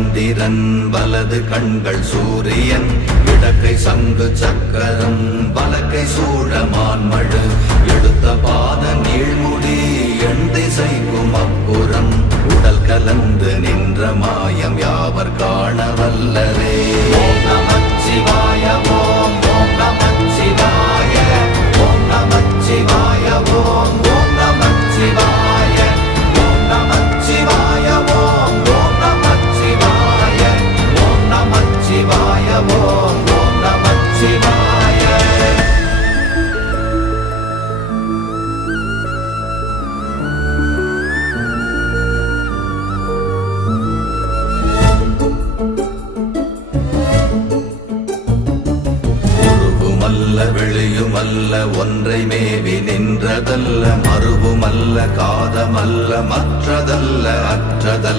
சந்திரன் வலது கண்கள் சூரியன் இடக்கை சங்கு சக்கரம் வலக்கை சூழமான்மழு எடுத்த பாத நீழ்முடி எண் திசைக்கும் அப்புறம் உடல் கலந்து நின்ற மாயம் யாவர் காண வல்லரே. ஓம் நமச்சிவாய ஓம் ஓம் நமச்சிவாய ஓம் நமச்சிவாய ஓம் ஓம் நமச்சிவாய ஓம் நமச்சிவாய ஓம் ஓம் நமச்சிவாய ஓம் நமச்சிவாய ஓம் ஓம் நமச்சிவாய. வெளியுமல்ல ஒன்றை மேவி நின்றதல்ல மறுவுமல்ல காதமல்ல மற்றதல்ல அற்றதல்ல